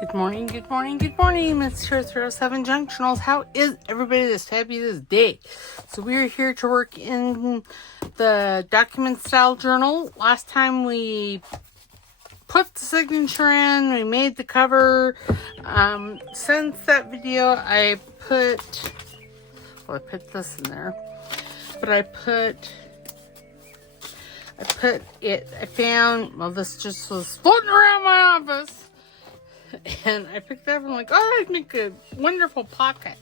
Good morning, good morning, good morning, Mr. 307 Junctionals. How is everybody this fabulous day? So we are here to work in the document style journal. Last time we put the signature in, we made the cover. Since that video, I put this in there, but I found, well, this just was floating around my office. And I picked it up and I'm like, oh, I'd make a wonderful pocket.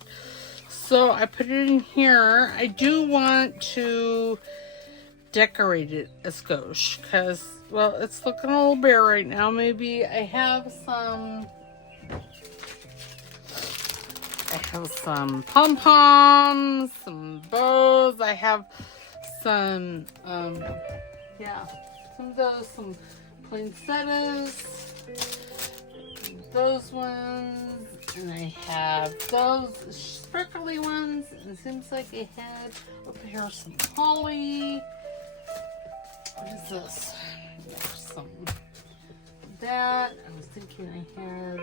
So I put it in here. I do want to decorate it a skosh because, well, it's looking a little bare right now. Maybe I have some pom-poms, some bows. I have some, some of those, some poinsettias. Those ones, and I have those sparkly ones, and it seems like I had over here some holly. What is this? There's some of that. I was thinking I had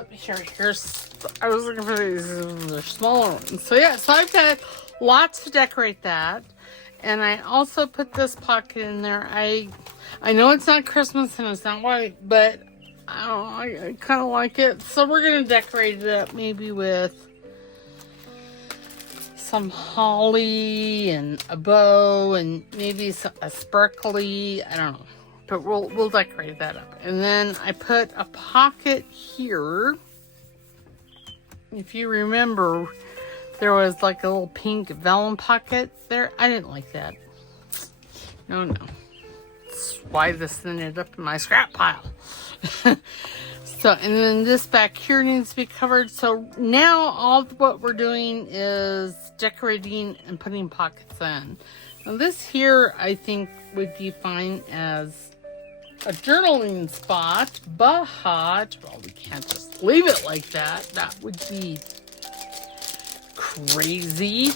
up here's I was looking for these smaller ones. So yeah, so I've got lots to decorate that. And I also put this pocket in there. I know it's not Christmas and it's not white, but I don't know, I kind of like it. So we're going to decorate it up maybe with some holly and a bow and maybe a sparkly, I don't know. But we'll decorate that up. And then I put a pocket here. If you remember, there was like a little pink vellum pocket there. I didn't like that. No. That's why this ended up in my scrap pile. So, and then this back here needs to be covered. So now all what we're doing is decorating and putting pockets in. Now this here I think would be fine as a journaling spot, but well, we can't just leave it like that. That would be crazy.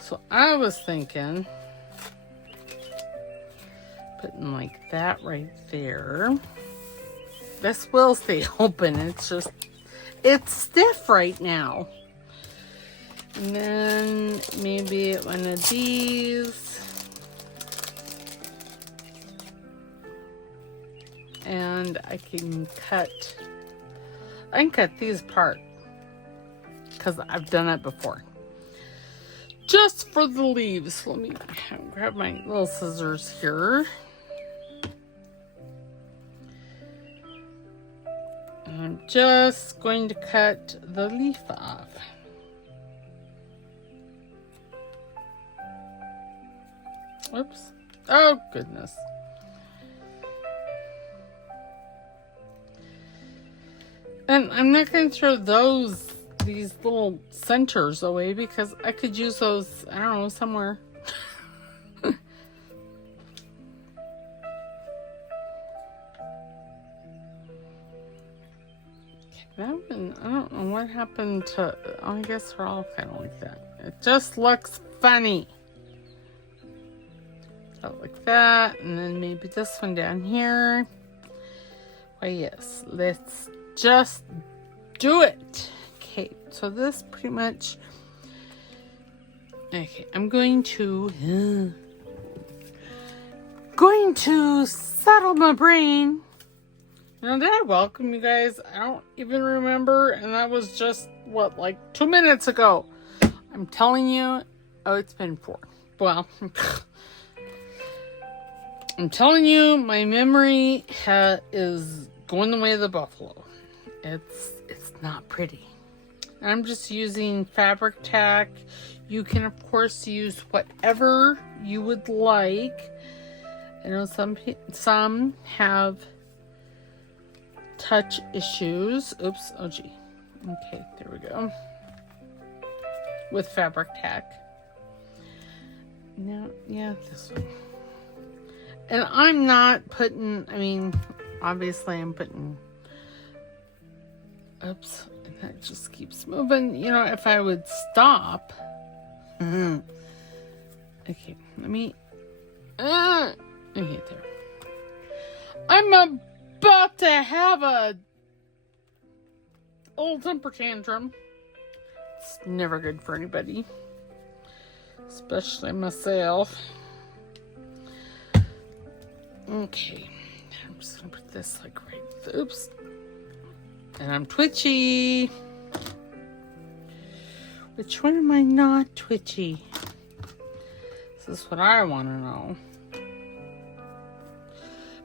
So I was thinking putting like that right there. This will stay open. It's stiff right now. And then maybe one of these. And I can cut these apart because I've done it before. Just for the leaves. Let me grab my little scissors here. And I'm just going to cut the leaf off. Oops. Oh, goodness. And I'm not going to throw these little centers away because I could use those, I don't know, somewhere. That one, I don't know what happened to, I guess they're all kind of like that. It just looks funny. So like that, and then maybe this one down here. Why, yes, let's just do it. Okay, so this pretty much, okay, I'm going to settle my brain. Now, did I welcome you guys? I don't even remember, and that was just, what, like 2 minutes ago. I'm telling you, oh, it's been 4. Well, I'm telling you, my memory is going the way of the buffalo. It's not pretty. I'm just using fabric tack. You can, of course, use whatever you would like. I know some have touch issues. Oops, oh gee. Okay, there we go. With fabric tack. Now, yeah, this one. And I'm not putting, I mean, obviously I'm putting, oops, and that just keeps moving. You know, if I would stop. Okay, let me Okay, there. I'm about to have a little temper tantrum. It's never good for anybody, especially myself. Okay, I'm just gonna put this like right. Oops. And I'm twitchy. Which one am I not twitchy? This is what I want to know.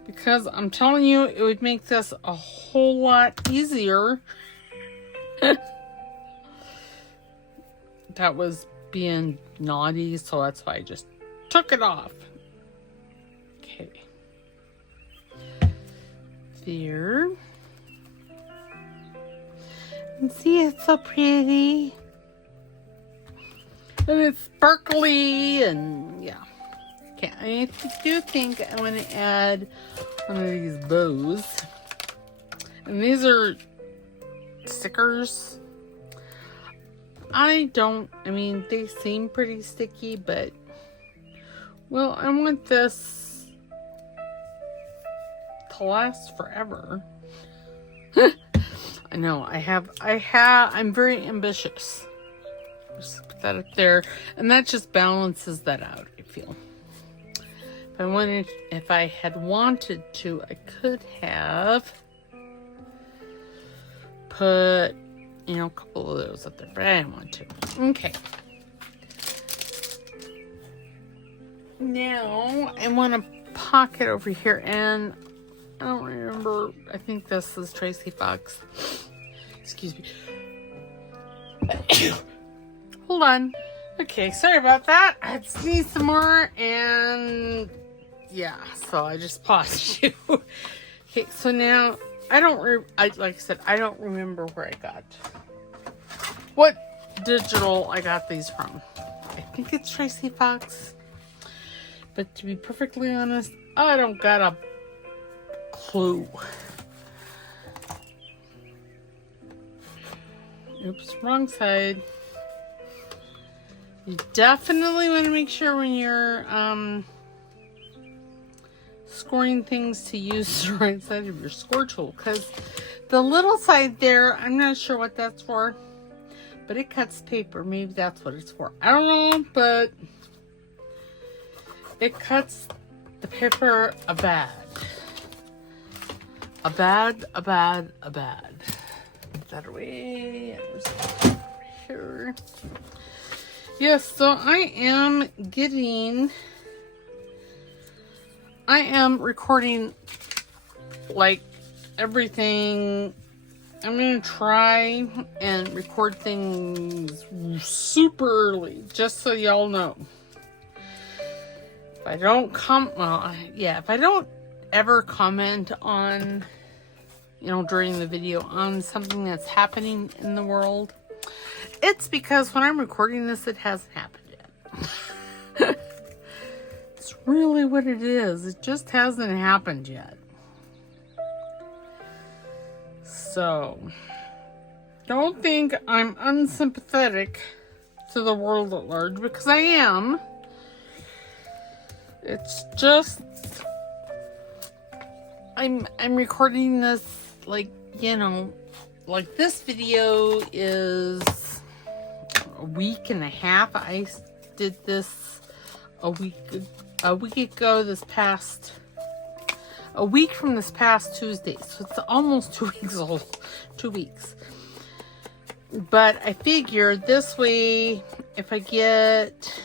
Because I'm telling you, it would make this a whole lot easier. That was being naughty, so that's why I just took it off. Okay. There. And see, it's so pretty. And it's sparkly, and yeah. Okay, I do think I want to add one of these bows. And these are stickers. I mean, they seem pretty sticky, but, well, I want this to last forever. I know, I'm very ambitious. Just put that up there, and that just balances that out, I feel. If I had wanted to, I could have put, a couple of those up there, but I didn't want to. Okay. Now, I want a pocket over here, and I don't remember, I think this is Tracy Fox. Excuse me. Hold on. Okay, sorry about that. I had to sneeze some more, and yeah, so I just paused you. Okay, so now like I said, I don't remember where I got what digital I got these from. I think it's Tracy Fox, but to be perfectly honest, I don't got a clue. Oops, wrong side. You definitely want to make sure when you're scoring things to use the right side of your score tool, because the little side there, I'm not sure what that's for, but it cuts paper. Maybe that's what it's for. I don't know, but it cuts the paper a bad. Put that away. Over here. Yes, so I am recording like everything. I'm going to try and record things super early, just so y'all know. If I don't if I don't ever comment on, during the video on something that's happening in the world, it's because when I'm recording this, it hasn't happened yet. It's really what it is. It just hasn't happened yet. So, don't think I'm unsympathetic to the world at large, because I am. It's just, I'm recording this like this video is a week and a half. I did this a week ago, a week from this past Tuesday, so it's almost 2 weeks old. 2 weeks. But I figured this way, if I get,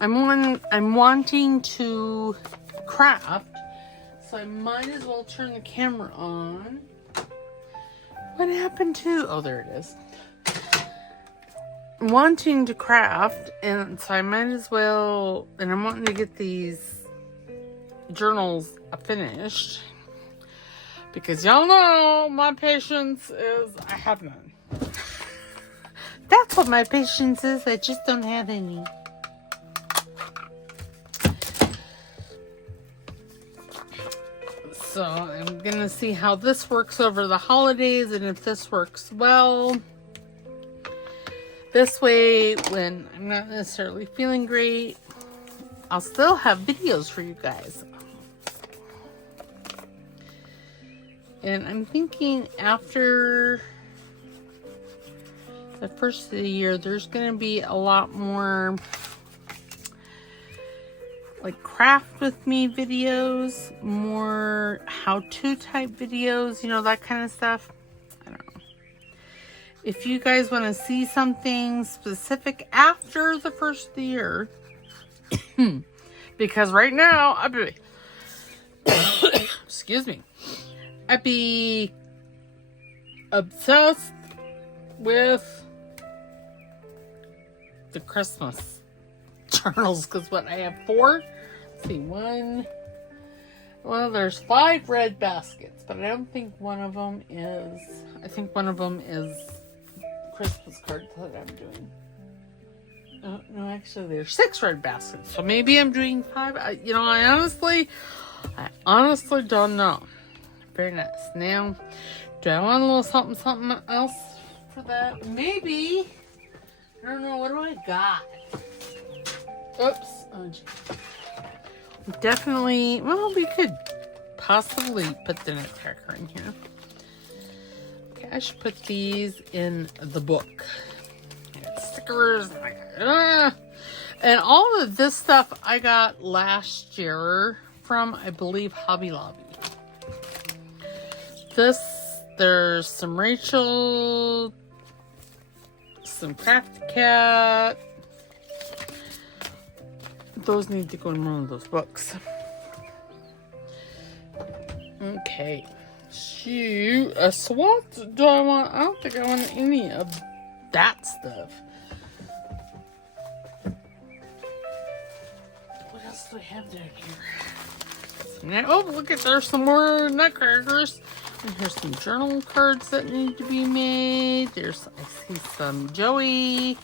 I'm wanting to craft, so I might as well turn the camera on. What happened to, oh, there it is. I'm wanting to craft, and so I might as well, and I'm wanting to get these journals finished, because y'all know my patience is, I have none. That's what my patience is. I just don't have any. So I'm gonna see how this works over the holidays, and if this works well. This way, when I'm not necessarily feeling great, I'll still have videos for you guys. And I'm thinking after the first of the year, there's going to be a lot more like craft with me videos, more how-to type videos, you know, that kind of stuff. I don't know. If you guys want to see something specific after the first of the year, because right now, I'd be, excuse me, I'd be obsessed with the Christmas journals, because what I have 4. Let's see, well, there's 5 red baskets, but I don't think one of them is, I think one of them is Christmas cards that I'm doing. No, actually, there's 6 red baskets, so maybe I'm doing 5. I honestly don't know. Very nice. Now, do I want a little something else for that? Maybe. I don't know. What do I got? Oops. Oh, definitely. Well, we could possibly put the nutcracker in here. Okay, I should put these in the book. Stickers. And all of this stuff I got last year from, I believe, Hobby Lobby. There's some Rachel, some Crafty Cat. Those need to go in one of those books. Okay. Shoot. So what do I want? I don't think I want any of that stuff. What else do we have down here? Now, oh, look at, there's some more nutcrackers. And here's some journal cards that need to be made. I see some Joey.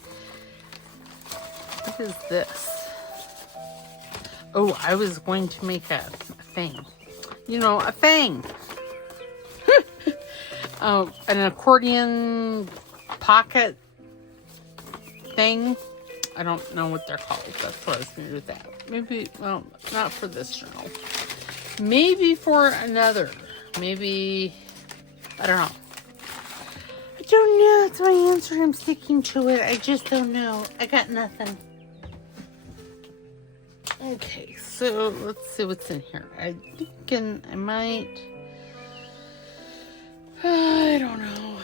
What is this? Oh, I was going to make a thing. You know, a thing. Oh, an accordion pocket thing. I don't know what they're called. That's what I was going to do with that. Maybe, well, not for this journal. Maybe for another. Maybe, I don't know. I don't know. That's my answer. I'm sticking to it. I just don't know. I got nothing. Okay, so let's see what's in here. I'm thinking I might, I don't know.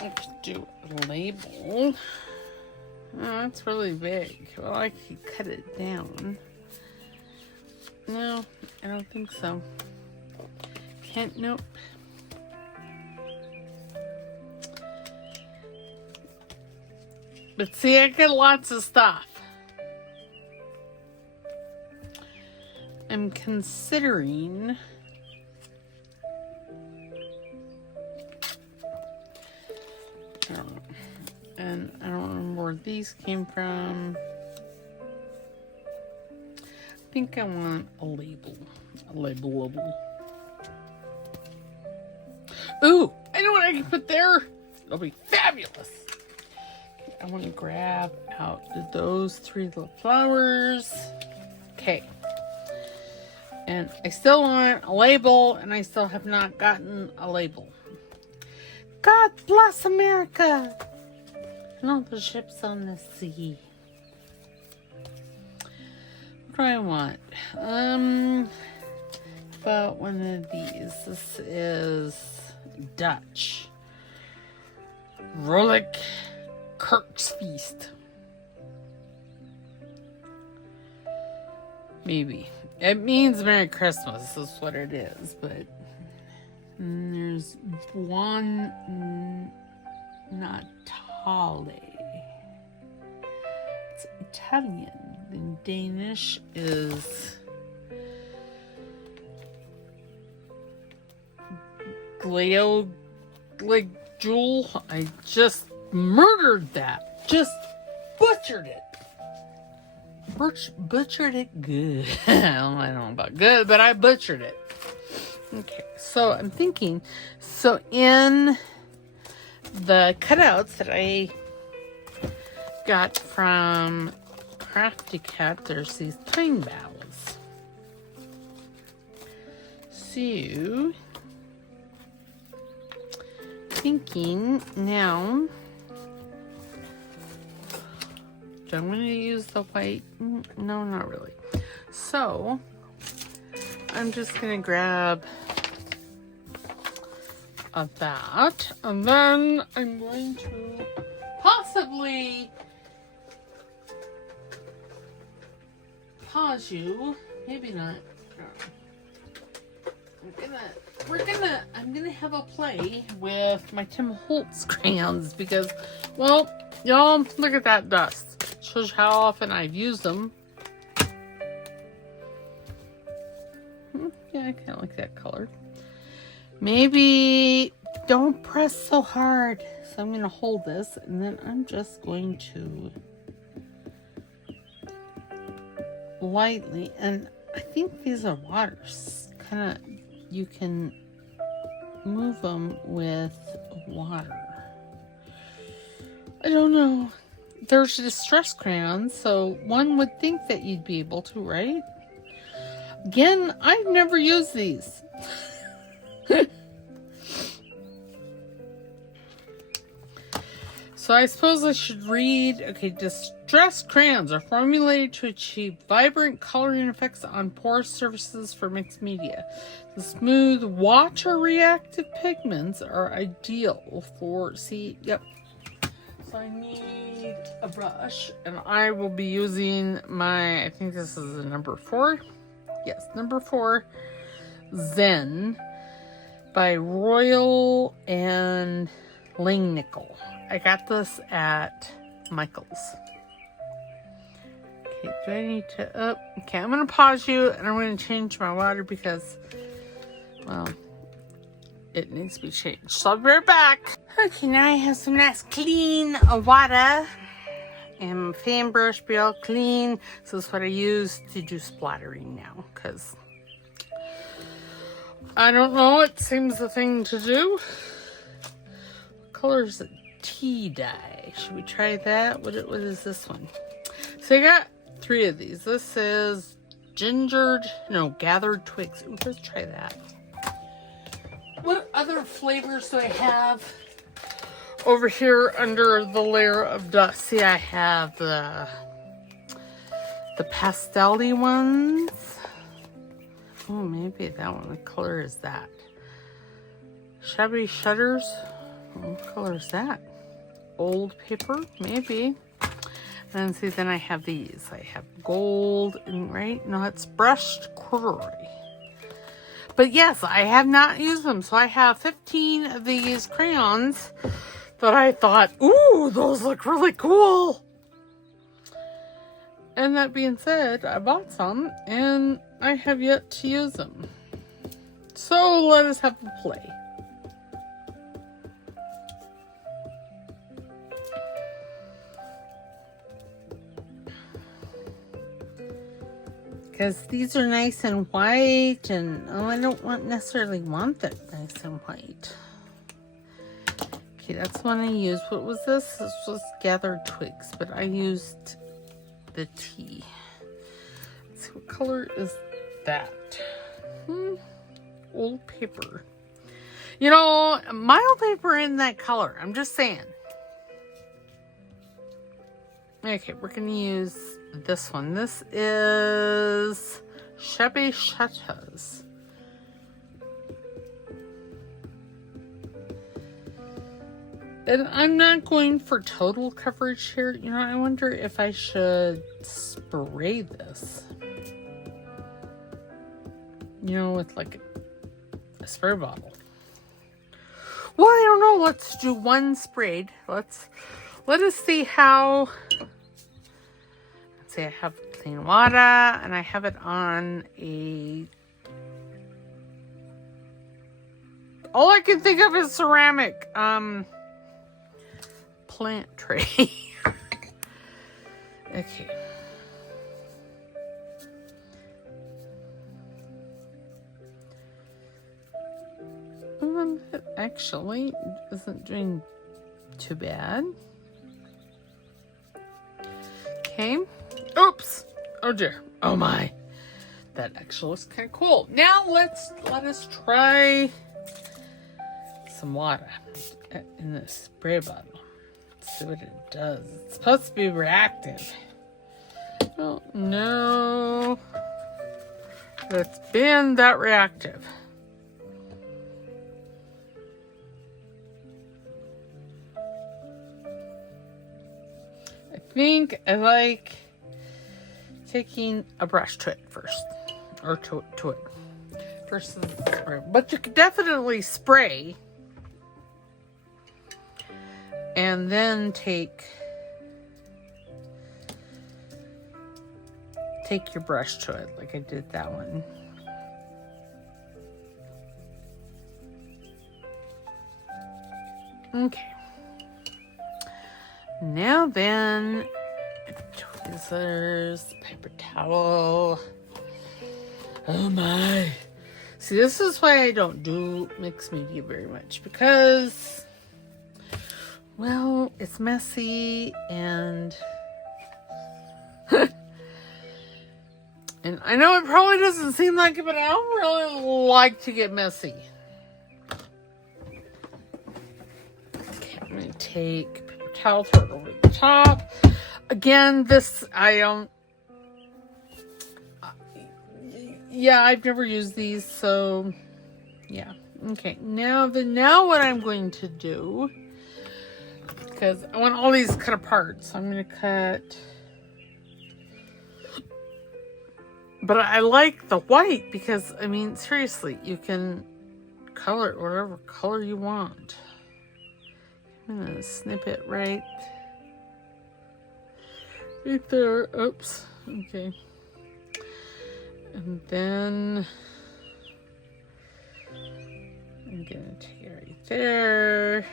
I could do a label. Oh, that's really big. Well, I could cut it down. No, I don't think so. Can't, nope. But see, I got lots of stuff. I'm considering I don't know. And I don't remember where these came from. I think I want a label. A label. Ooh, I know what I can put there. It'll be fabulous. Okay, I want to grab out those 3 little flowers. Okay. And I still want a label, and I still have not gotten a label. God bless America! And all the ships on the sea. What do I want? About one of these. This is Dutch. Vrolijk Kerstfeest. Maybe. It means Merry Christmas, is what it is, but there's Buon Natale. It's Italian. And Danish is Gleo Jewel. I just murdered that. Just butchered it. Butchered it good. I don't know about good, but I butchered it. Okay, so I'm thinking, so in the cutouts that I got from Crafty Cat, there's these pine boughs. So, thinking now, do I'm going to use the white? No, not really. So, I'm just going to grab that, and then I'm going to possibly pause you. Maybe not. I'm gonna have a play with my Tim Holtz crayons because, well, y'all, look at that dust. Shows how often I've used them. Yeah, I kind of like that color. Maybe don't press so hard. So I'm gonna hold this, and then I'm just going to lightly, and I think these are waters. Kind of, you can move them with water. I don't know. There's distress crayons, so one would think that you'd be able to, right? Again, I've never used these. So I suppose I should read. Okay, distress crayons are formulated to achieve vibrant coloring effects on porous surfaces for mixed media. The smooth water-reactive pigments are ideal for, yep. So I need a brush, and I will be using my, I think this is a number 4. Yes, number 4, Zen by Royal and Langnickel. I got this at Michael's. Okay, do I need to... okay, I'm going to pause you, and I'm going to change my water because, well, it needs to be changed. So I'll be right back. Okay, now I have some nice clean water. And my fan brush be all clean. So this is what I use to do splattering now, because I don't know, it seems the thing to do. What color is it? Tea dye. Should we try that? What is this one? So I got 3 of these. This is gathered twigs. Ooh, let's try that. What other flavors do I have over here under the layer of dust? See, I have the pastel-y ones. Oh, maybe that one. What color is that? Shabby Shutters. What color is that? Old paper, maybe. And see, then I have these. I have gold and no, it's brushed corduroy. But yes, I have not used them. So I have 15 of these crayons that I thought, ooh, those look really cool. And that being said, I bought some and I have yet to use them. So let us have a play. Because these are nice and white, and I don't necessarily want that nice and white. Okay, that's one I used. What was this? This was gathered twigs, but I used the tea. Let's see, what color is that? Old paper. You know, my old paper in that color. I'm just saying. Okay, we're going to use this one. This is Shabby Shutters. And I'm not going for total coverage here. You know, I wonder if I should spray this. You know, with like a spray bottle. Well, I don't know. Let's do one sprayed. Let us see how... I have clean water, and I have it on a... all I can think of is ceramic plant tray. Okay. It actually isn't doing too bad. Okay. Oops. Oh dear. Oh my. That actually looks kind of cool. Now let us try some water in this spray bottle. Let's see what it does. It's supposed to be reactive. Oh no. It's been that reactive. I think I like taking a brush to it first, or to it versus spray. But you could definitely spray and then take your brush to it, like I did that one. Okay. Now then, tweezers, paper towel. Oh my. See, this is why I don't do mixed media very much, because, well, it's messy and and I know it probably doesn't seem like it, but I don't really like to get messy. Okay, I'm going to take paper towel, throw it over the top. Again, this, I don't, yeah, I've never used these, so, yeah. Okay, now what I'm going to do, because I want all these cut apart, so I'm going to cut. But I like the white because, I mean, seriously, you can color it whatever color you want. I'm going to snip it right there. Oops. Okay. And then I'm going to take it right there.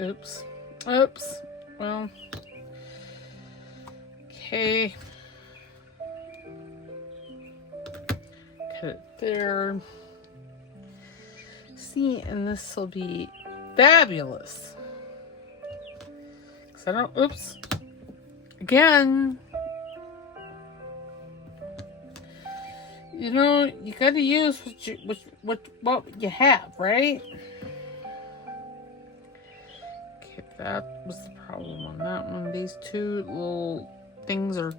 Oops. Well, okay. Cut it there. See, and this will be fabulous. Cause I don't, oops. Again, you know, you gotta use what you have, right? That was the problem on that one. These two little things are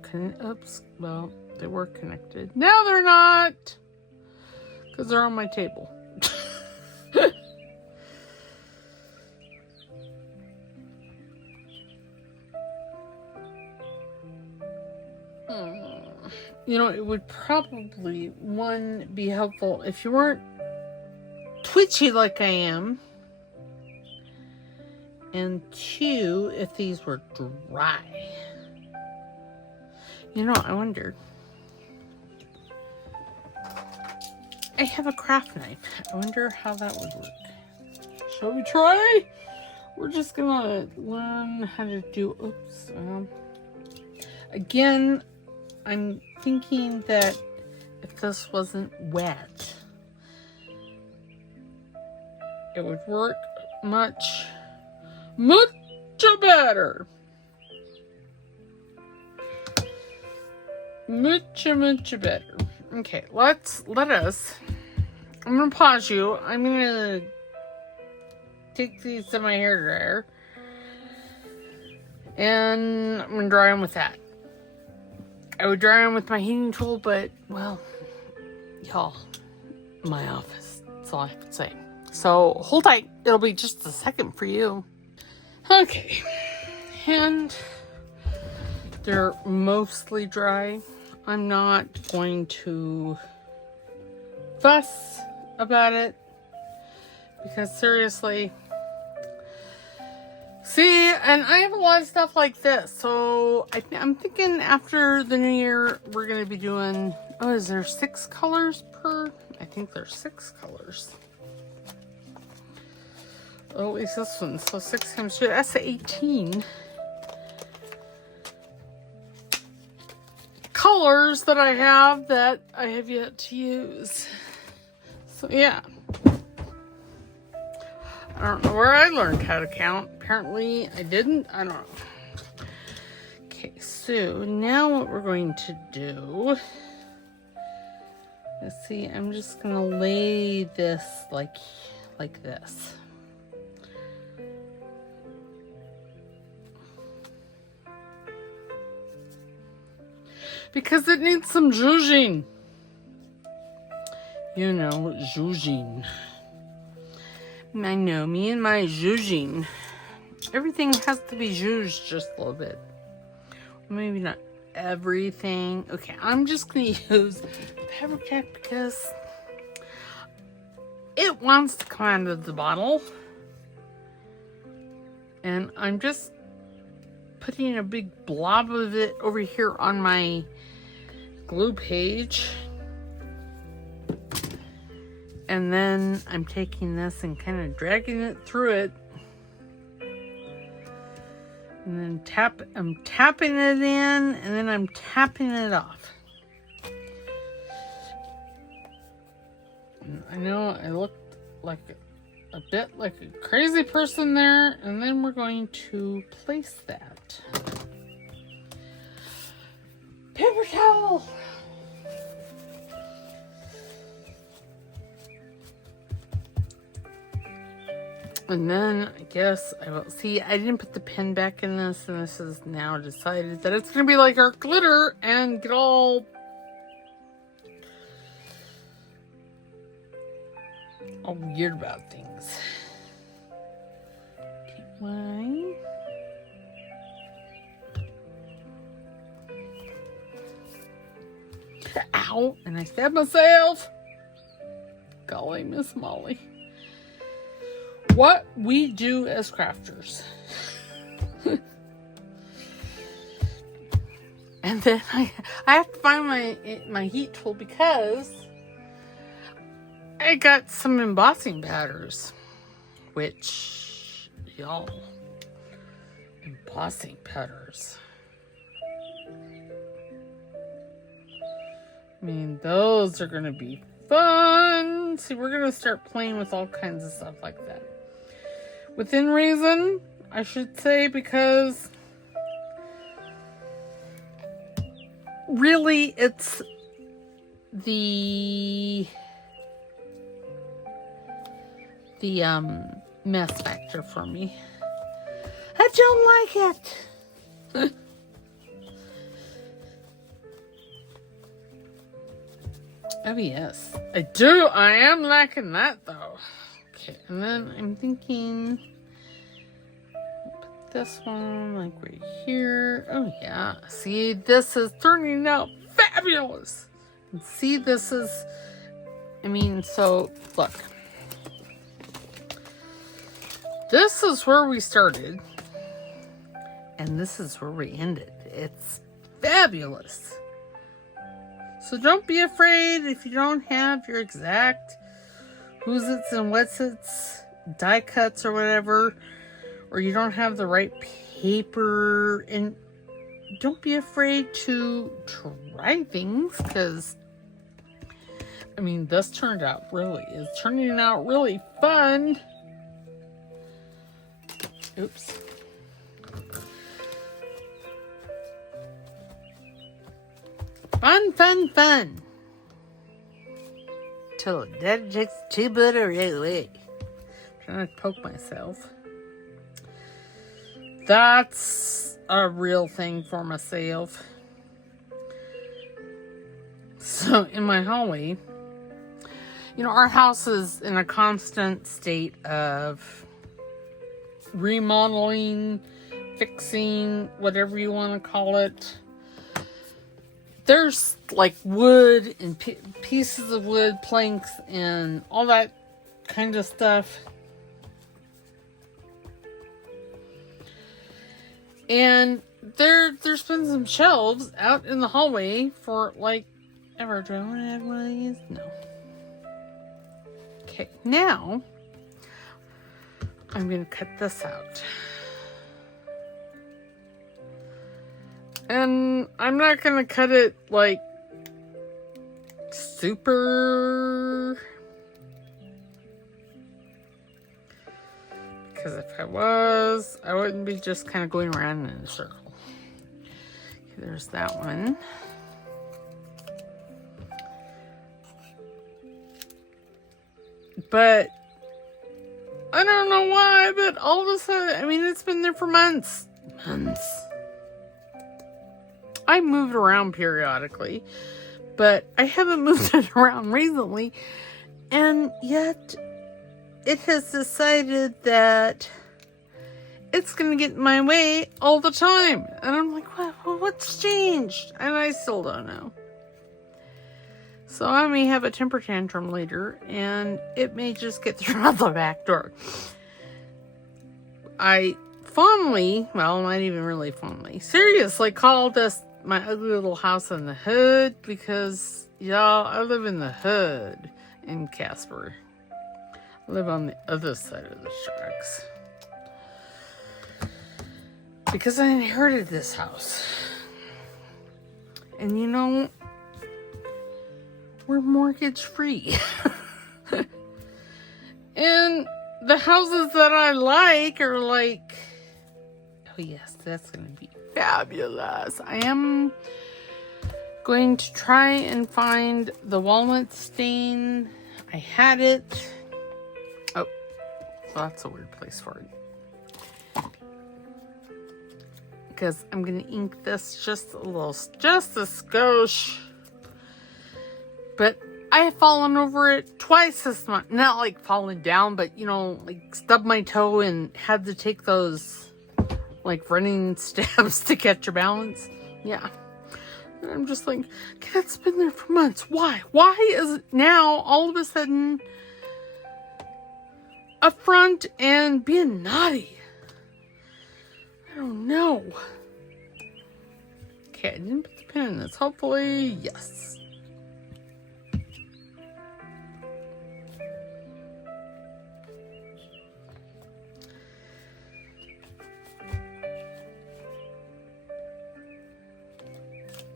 oops. Well, they were connected. Now they're not, because they're on my table. You know, it would probably, one, be helpful if you weren't twitchy like I am. And two, if these were dry. You know, I wonder. I have a craft knife. I wonder how that would work. Shall we try? We're just gonna learn how to do, oops. Again, I'm thinking that if this wasn't wet, it would work much better. Much better. Okay, let us. I'm gonna pause you. I'm gonna take these to my hairdryer, and I'm gonna dry them with that. I would dry them with my heating tool, but well, y'all, my office. That's all I have to say. So hold tight. It'll be just a second for you. Okay, and they're mostly dry. I'm not going to fuss about it because seriously, see, and I have a lot of stuff like this, so I'm thinking after the new year we're going to be doing, oh, is there 6 colors per? I think there's 6 colors. Oh, at least this one. So 6 times 2, that's 18 colors that I have yet to use. So yeah. I don't know where I learned how to count. Apparently I didn't. I don't know. Okay, so now what we're going to do, let's see, I'm just gonna lay this like this. Because it needs some zhuzhing. You know, zhuzhing. I know, me and my zhuzhing. Everything has to be zhuzhed just a little bit. Maybe not everything. Okay, I'm just going to use Pepper Cat because it wants to come out of the bottle. And I'm just putting a big blob of it over here on my glue page. And then I'm taking this and kind of dragging it through it. And then I'm tapping it in, and then I'm tapping it off. And I know I looked like a bit like a crazy person there, and then we're going to place that. Paper towel! And then I guess I will see. I didn't put the pin back in this, and this is now decided that it's gonna be like our glitter and get all weird about things. Okay, one. Ow! And I stabbed myself. Golly, Miss Molly. What we do as crafters. And then I have to find my heat tool because I got some embossing powders. Which, y'all, embossing powders. I mean, those are going to be fun. See, we're going to start playing with all kinds of stuff like that. Within reason, I should say, because really it's the mess factor for me. I don't like it. Oh yes, I do. I am liking that though. Okay, and then I'm thinking, put this one like right here. Oh yeah, see, this is turning out fabulous. And see, this is, I mean, so look, this is where we started, and this is where we ended. It's fabulous. So don't be afraid if you don't have your exact who's its and what's its die cuts or whatever, or you don't have the right paper, and don't be afraid to try things, because I mean, this is turning out really fun. Oops. Fun. Till Daddy takes too butter right away. Trying to poke myself. That's a real thing for myself. So in my hallway, you know, our house is in a constant state of remodeling, fixing, whatever you want to call it. There's like wood and pieces of wood, planks, and all that kind of stuff. And there's been some shelves out in the hallway for like ever. Do I want to have one of these? No. Okay, now I'm going to cut this out. And I'm not going to cut it like super. Because if I was, I wouldn't be just kind of going around in a circle. Okay, there's that one. But I don't know why, but all of a sudden, I mean, it's been there for months. I move it around periodically, but I haven't moved it around recently. And yet, it has decided that it's going to get in my way all the time. And I'm like, what's changed? And I still don't know. So I may have a temper tantrum later, and it may just get thrown out the back door. I fondly, well, not even really fondly, seriously called this my ugly little house in the hood, because, y'all, I live in the hood in Casper. I live on the other side of the tracks. Because I inherited this house. And you know, we're mortgage free. And the houses that I like are like, oh yes, that's going to be fabulous. I am going to try and find the walnut stain. I had it. Oh, well, that's a weird place for it. Because I'm going to ink this just a skosh. But I have fallen over it twice this month. Not like fallen down, but, you know, like stubbed my toe and had to take those, like, running steps to catch your balance. Yeah. And I'm just like, it's been there for months. Why? Why is it now all of a sudden upfront and being naughty? I don't know. Okay, I didn't put the pin in this. Hopefully, yes.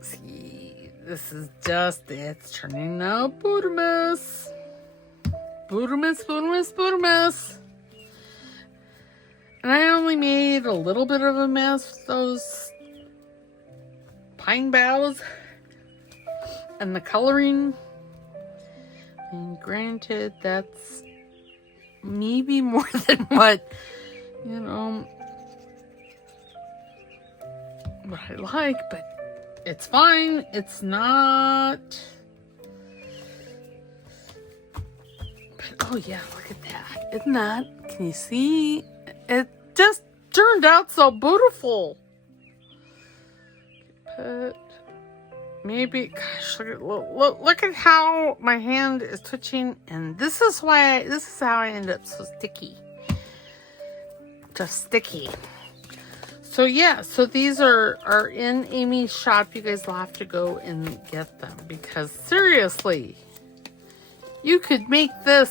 See, this is just, it's turning out Bootermas. Bootermas. And I only made a little bit of a mess with those pine boughs and the coloring. And granted, that's maybe more than what, you know, what I like, but it's fine. It's not. But, oh yeah, look at that. Isn't that? Can you see? It just turned out so beautiful. But maybe, gosh, look at how my hand is twitching, and this is how I end up so sticky. Just sticky. So yeah, so these are in Amy's shop. You guys will have to go and get them, because seriously, you could make this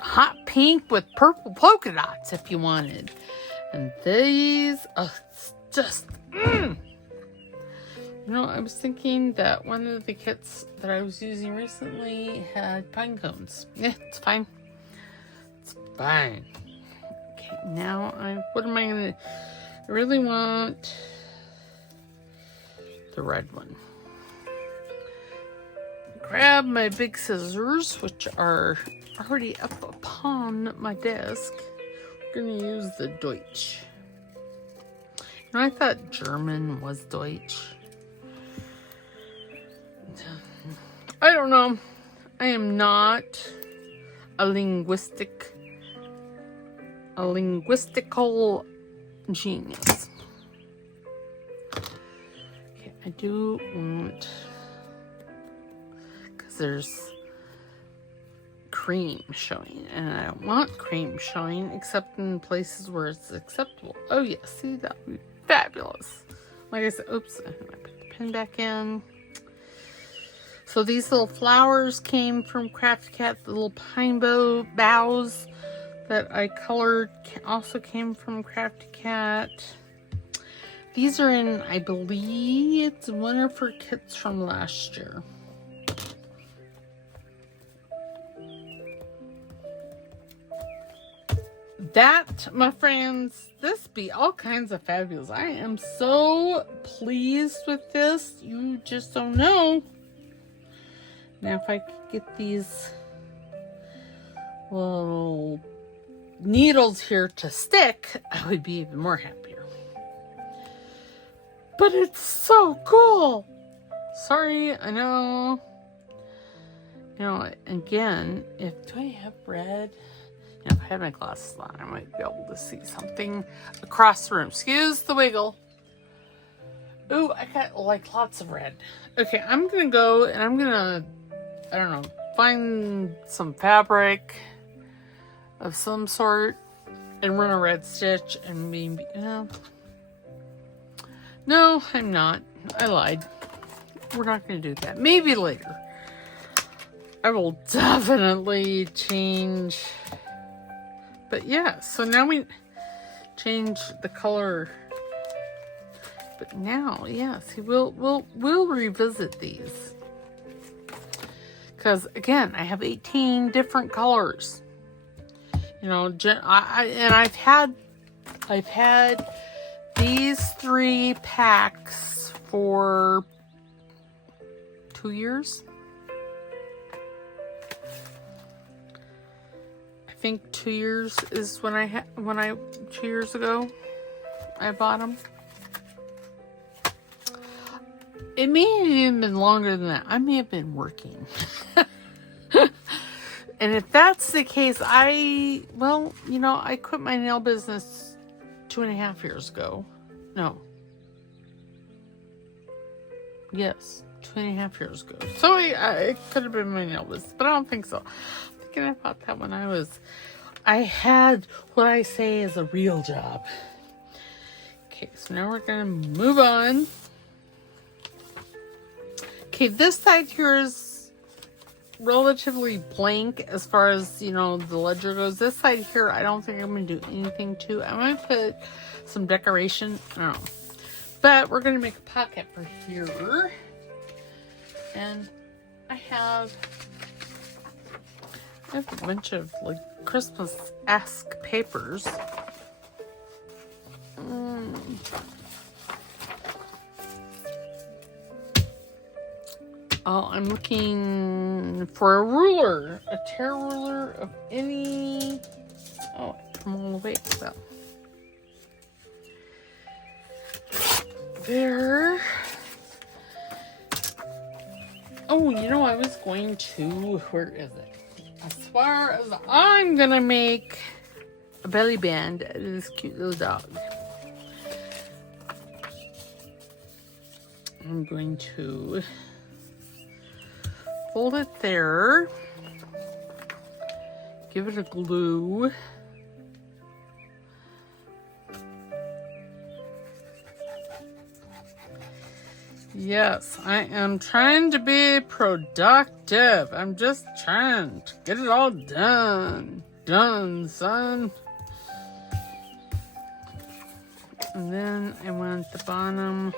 hot pink with purple polka dots if you wanted. And these, it's just, You know, I was thinking that one of the kits that I was using recently had pine cones. Yeah, it's fine. It's fine. Okay, now what am I gonna? I really want the red one. Grab my big scissors, which are already up upon my desk. I'm gonna use the Deutsch. You know, I thought German was Deutsch. I don't know. I am not a linguistical genius. Okay, I do want, because there's cream showing, and I don't want cream showing except in places where it's acceptable. Oh yeah, see, that would be fabulous. Like I said, oops, I put the pen back in. So these little flowers came from Crafty Cat. The little pine boughs that I colored also came from Crafty Cat. These are in, I believe, it's one of her kits from last year. that, my friends, this be all kinds of fabulous. I am so pleased with this. You just don't know. Now, if I could get these little needles here to stick, I would be even more happier. But it's so cool. Sorry, I know. You know, again, do I have red? If I had my glasses on, I might be able to see something across the room. Excuse the wiggle. Ooh, I got like lots of red. Okay, I'm gonna go and I'm gonna, I don't know, find some fabric of some sort and run a red stitch and maybe, no, I'm not. I lied. We're not gonna do that. Maybe later. I will definitely change. But yeah, so now we change the color. But now, yeah, see, we'll revisit these. Because again, I have 18 different colors. You know, I've had these 3 packs for 2 years. I think 2 years is when 2 years ago I bought them. It may have even been longer than that. I may have been working. And if that's the case, I quit my nail business 2.5 years ago. No. Yes, 2.5 years ago. So it could have been my nail business, but I don't think so. Thinking about that when I had what I say is a real job. Okay, so now we're gonna move on. Okay, this side here is relatively blank as far as, the ledger goes. This side here, I don't think I'm gonna do anything to. I'm gonna put some decoration. I don't know. But we're gonna make a pocket for here. And I have a bunch of like Christmas-esque papers. Oh, I'm looking for a ruler, a tear ruler of any. Oh, I'm all the way up. There. Oh, I was going to. Where is it? As far as I'm gonna make a belly band out of this cute little dog. I'm going to fold it there. Give it a glue. Yes, I am trying to be productive. I'm just trying to get it all done. Done, son. And then I want the bottom.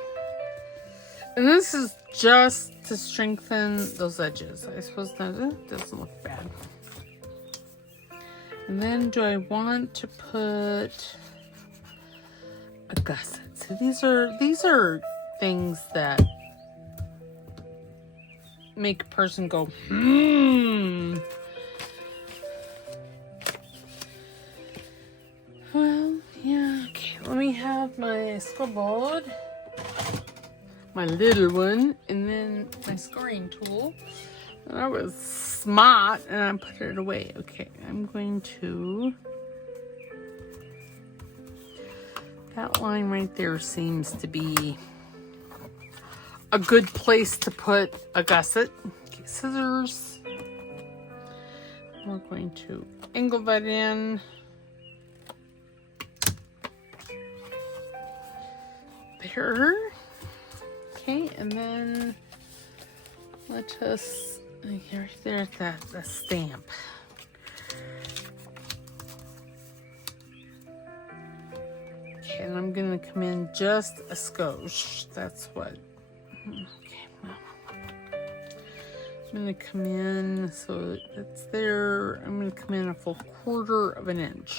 And this is just to strengthen those edges. I suppose that doesn't look bad. And then do I want to put a gusset? So these are things that make a person go, Well, yeah, okay. Let me have my scoreboard, my little one, and then my scoring tool. I was smart and I put it away. Okay, I'm going to. That line right there seems to be a good place to put a gusset. Okay, scissors. We're going to angle that in. There. Okay, and then let us, right there at the stamp. Okay, and I'm gonna come in just a skosh. That's what. Okay, well, I'm gonna come in, so that's there. I'm gonna come in a full 1/4 of an inch.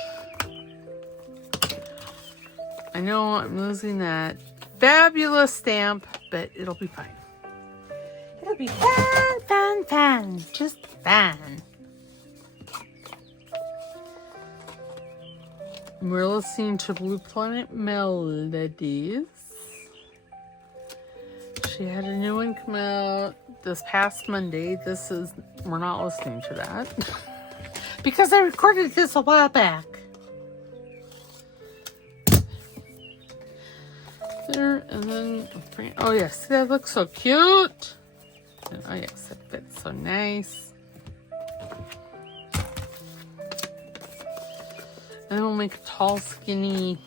I know I'm losing that fabulous stamp, but it'll be fine. It'll be fun, fun, fun. Just fun. We're listening to Blue Planet Melodies. She had a new one come out this past Monday. We're not listening to that. Because I recorded this a while back. There, and then, oh yes, that looks so cute. And, oh yes, it fits so nice. And then we'll make a tall, skinny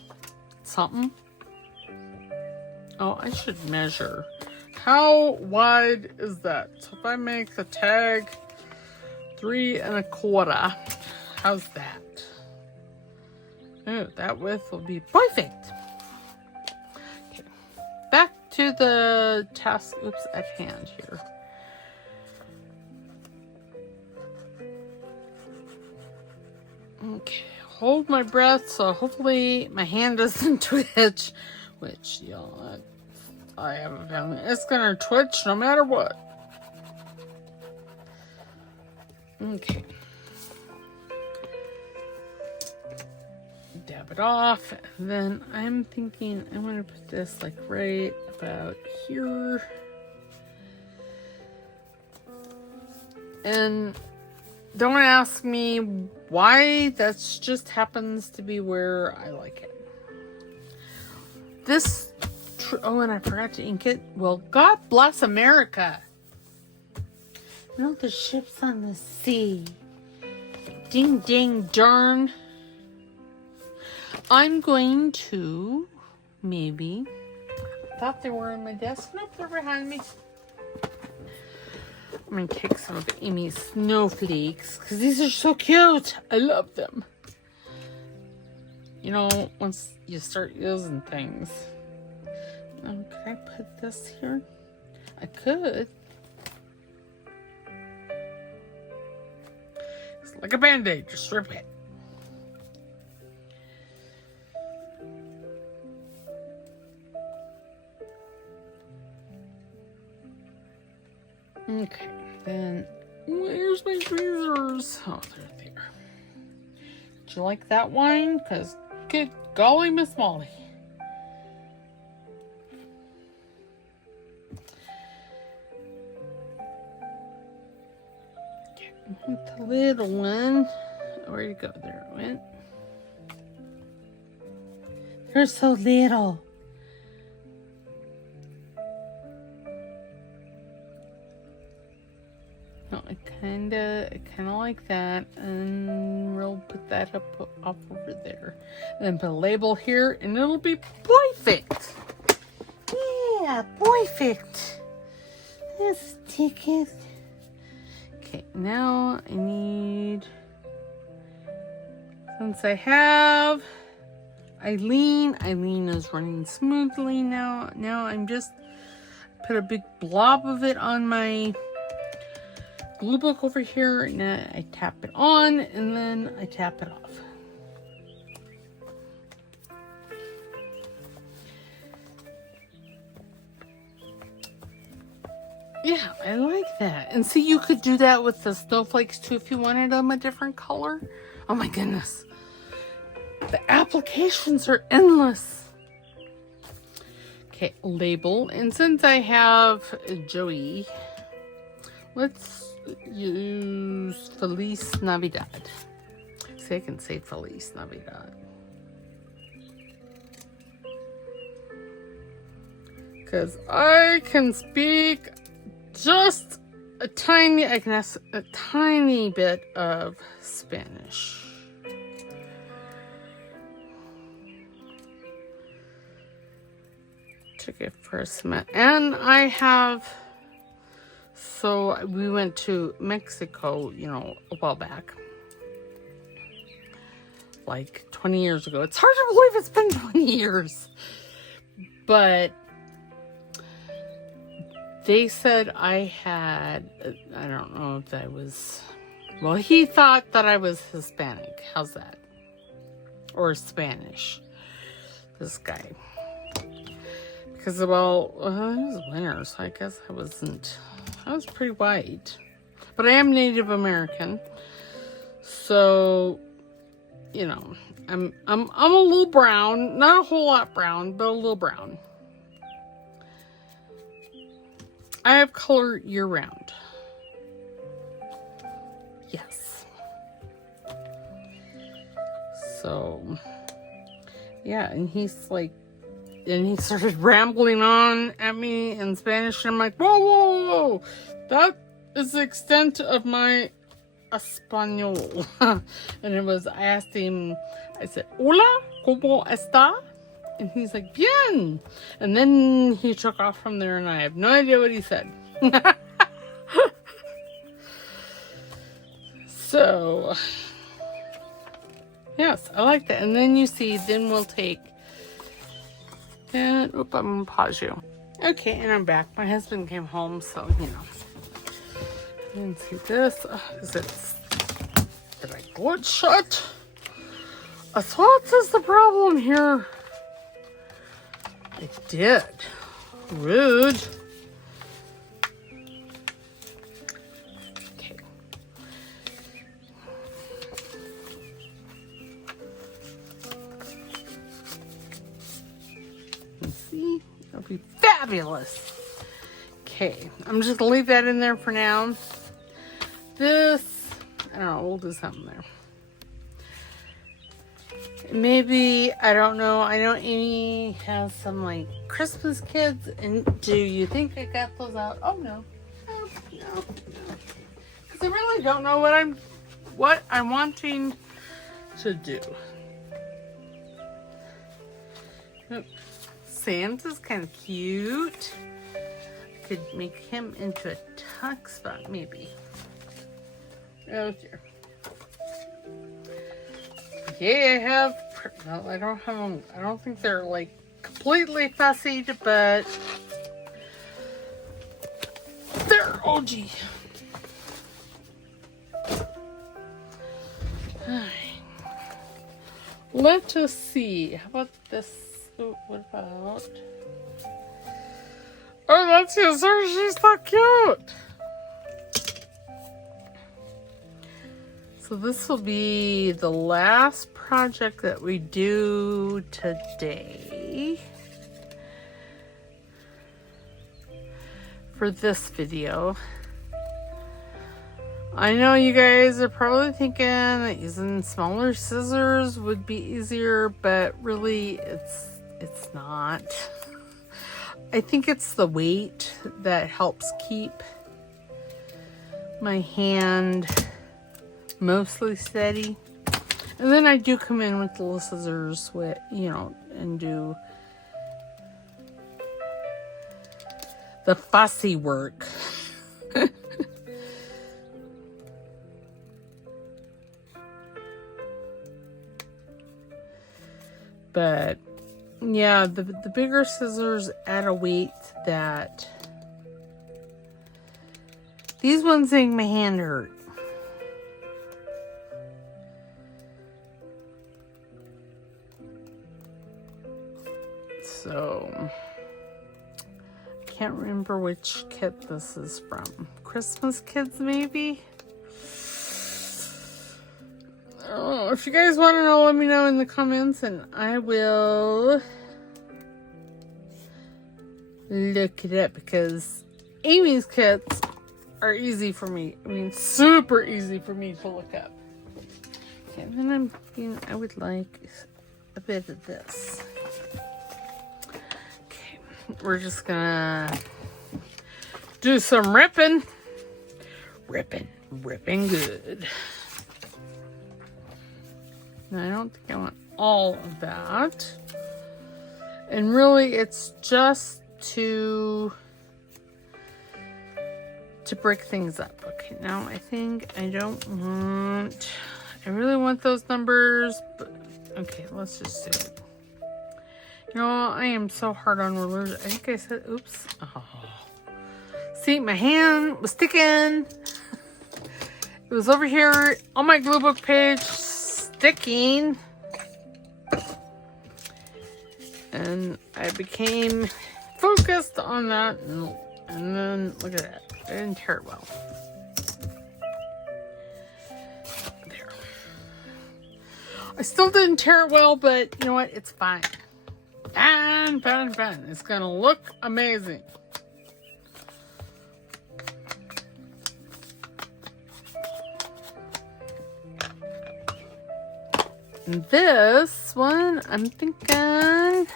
something. Oh, I should measure. How wide is that? So if I make the tag 3 1/4, how's that? Oh, that width will be perfect. Okay, back to the task, at hand here. Okay, hold my breath so hopefully my hand doesn't twitch, which, you know, I have a feeling it's gonna twitch no matter what. Okay. Dab it off, and then I'm thinking I'm gonna put this like right about here. And don't ask me why, that's just happens to be where I like it. This, oh, and I forgot to ink it. Well, God bless America. No, the ship's on the sea. Ding, ding, darn. I'm going to, maybe, I thought they were on my desk. Nope, they're behind me. I'm going to take some of Amy's snowflakes because these are so cute. I love them. You know, once you start using things. Oh, could I put this here? I could. It's like a band-aid. Just rip it. Okay, then where's my tweezers? Oh, they're there. Do you like that wine? Because good golly, Miss Molly. Okay, the little one. Where'd it go? There it went. They're so little. No, I kinda like that, and we'll put that up over there. And then put a label here, and it'll be perfect. Yeah, perfect. Let's take it. Okay, now I need, since I have Eileen is running smoothly now. Now I'm just put a big blob of it on my glue book over here, and I tap it on, and then I tap it off. Yeah, I like that. And see, you could do that with the snowflakes too if you wanted them a different color. Oh my goodness. The applications are endless. Okay, label. And since I have Joey, let's use Feliz Navidad. See, I can say Feliz Navidad. Because I can speak just a tiny bit of Spanish. Took it for a minute. And I have, so we went to Mexico, you know, a while back. Like 20 years ago. It's hard to believe it's been 20 years. But they said I had, I don't know if I was, well, he thought that I was Hispanic. How's that? Or Spanish. this guy. Because, well, it was winter, so I guess I was pretty white. But I am Native American. So, you know, I'm a little brown. Not a whole lot brown, but a little brown. I have color year round. Yes. So, yeah, and he's like, and he started rambling on at me in Spanish, and I'm like, whoa, whoa, whoa, that is the extent of my Espanol. And it was, I asked him, I said, hola, ¿cómo está? And he's like, bien. And then he took off from there, and I have no idea what he said. So, yes, I like that. And then you see, then we'll take, and, oop, I'm going to pause you. Okay, and I'm back. My husband came home, so, you know. You can see this. Did I go it shut? I thought this is the problem here. It did. Rude. Okay. Let's see. That'll be fabulous. Okay. I'm just going to leave that in there for now. This, I don't know, we'll do something there. Maybe, I don't know. I know Amy has some like Christmas kids, and do you think I got those out? Oh no, no. Because I really don't know what I'm wanting to do. Oop. Santa's kind of cute. I could make him into a tuck spot, maybe. Oh dear. Yeah, I have. No, I don't have them. I don't think they're like completely fussy, but they're OG. Let us see. How about this? Oh, what about? Oh, that's his. She's so cute. So this will be the last project that we do today for this video. I know you guys are probably thinking that using smaller scissors would be easier, but really it's not. I think it's the weight that helps keep my hand mostly steady. And then I do come in with the little scissors with, you know, and do the fussy work. But yeah, the bigger scissors add a weight that these ones make my hand hurt. So, I can't remember which kit this is from. Christmas Kids, maybe? I don't know. If you guys want to know, let me know in the comments, and I will look it up, because Amy's kits are easy for me. I mean, super easy for me to look up. Okay, and then I'm thinking I would like a bit of this. We're just gonna do some ripping. Ripping good. Now, I don't think I want all of that. And really, it's just to break things up. Okay, now I think I don't want, I really want those numbers, but okay, let's just do it. You know, I am so hard on rulers. I think I said, oops. Oh. See, my hand was sticking. It was over here on my glue book page, sticking. And I became focused on that, and then look at that. I didn't tear it well. There. I still didn't tear it well, but you know what? It's fine. Fine. It's gonna look amazing. And this one, I'm thinking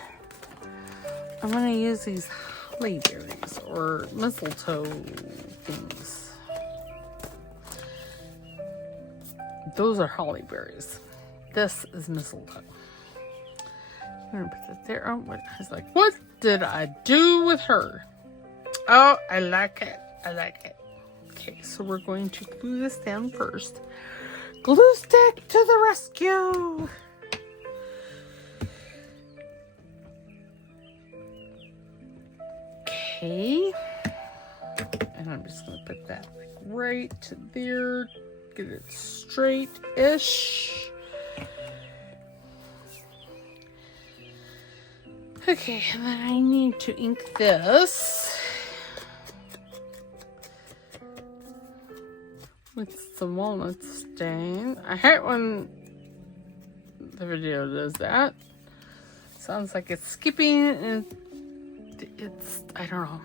I'm gonna use these holly berries or mistletoe things. Those are holly berries. This is mistletoe. I'm gonna put that there. Oh, I was like, what did I do with her? Oh, I like it. Okay, so we're going to glue this down first. Glue stick to the rescue! Okay. And I'm just going to put that like right there. Get it straight-ish. Okay, and then I need to ink this with some walnut stain. I hate when the video does that. Sounds like it's skipping and it's, I don't know.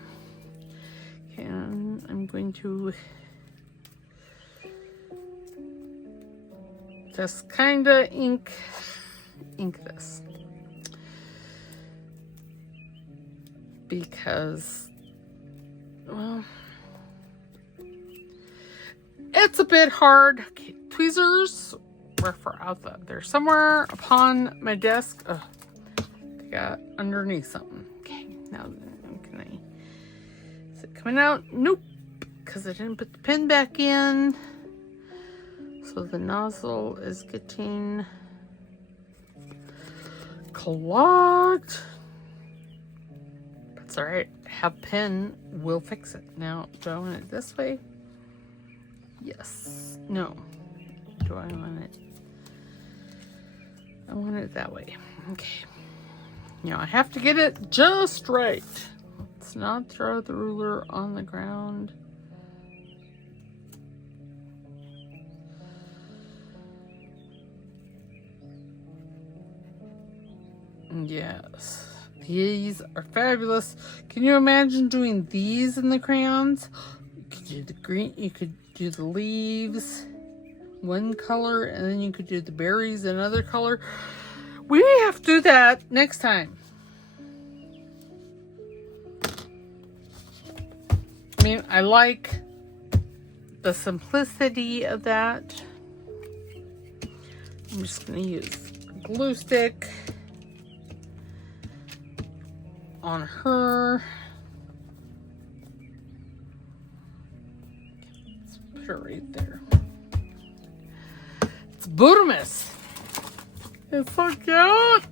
Okay, and I'm going to just kind of ink this. Because, well, it's a bit hard. Okay, tweezers were out there somewhere upon my desk. Ugh, they got underneath something. Okay, now can I? Is it coming out? Nope, because I didn't put the pin back in. So the nozzle is getting clogged. That's all right. Have pin will fix it. Now, do I want it this way? Yes. No. Do I want it? I want it that way. Okay. Now I have to get it just right. Let's not throw the ruler on the ground. Yes. These are fabulous. Can you imagine doing these in the crayons? You could do the green, you could do the leaves one color, and then you could do the berries another color. We may have to do that next time. I mean, I like the simplicity of that. I'm just going to use a glue stick on her. Let's put her right there. It's Burmis. It's so cute.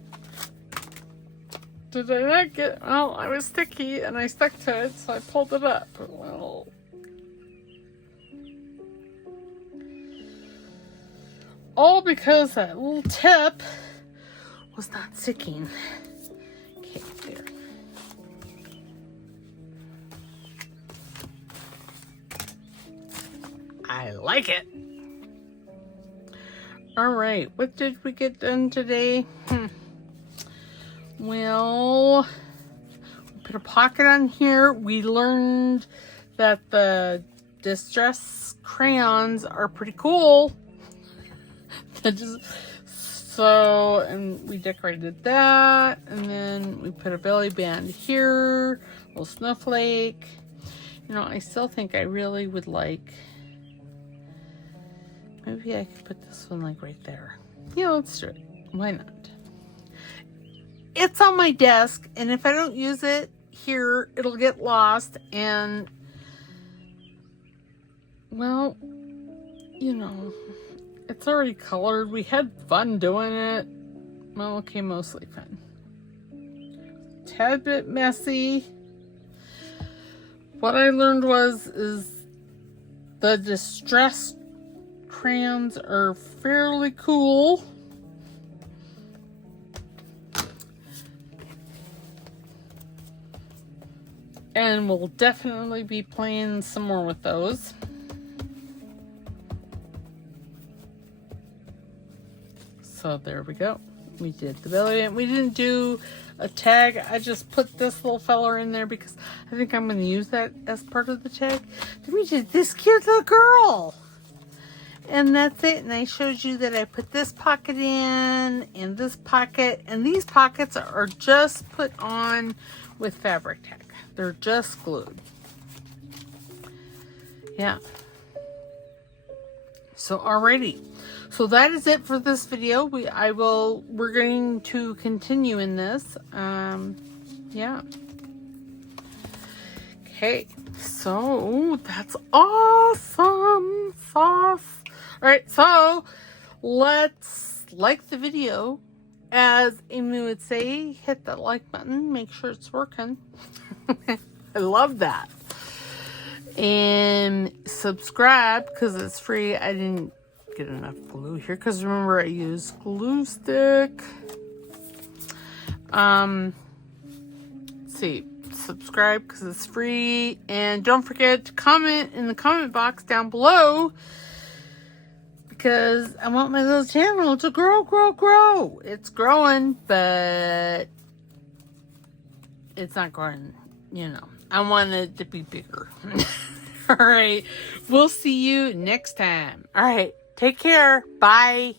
Did I not get? Well, I was sticky and I stuck to it, so I pulled it up. Well, all because that little tip was not sticking. Okay, there. I like it. All right, what did we get done today? Well, we put a pocket on here. We learned that the distress crayons are pretty cool. So, and we decorated that, and then we put a belly band here, a little snowflake. You know, I still think I really would like, maybe I could put this one like right there. Yeah, let's do it. Why not? It's on my desk, and if I don't use it here, it'll get lost, and, well, you know, it's already colored. We had fun doing it. Well, okay, mostly fun. Tad bit messy. What I learned is the distress crayons are fairly cool. And we'll definitely be playing some more with those. So there we go. We did the belly, and we didn't do a tag. I just put this little feller in there because I think I'm going to use that as part of the tag. Then we did this cute little girl. And that's it. And I showed you that I put this pocket in and this pocket. And these pockets are just put on with fabric tack. They're just glued. Yeah. So alrighty. So that is it for this video. We're going to continue in this. Yeah. Okay. So that's awesome sauce. All right. So let's like the video. As Amy would say, hit that like button. Make sure it's working. I love that. And subscribe because it's free. I didn't get enough glue here because remember I used glue stick. Let's see, subscribe because it's free, and don't forget to comment in the comment box down below because I want my little channel to grow. It's growing, but it's not growing, you know. I want it to be bigger. All right, we'll see you next time. All right. Take care. Bye.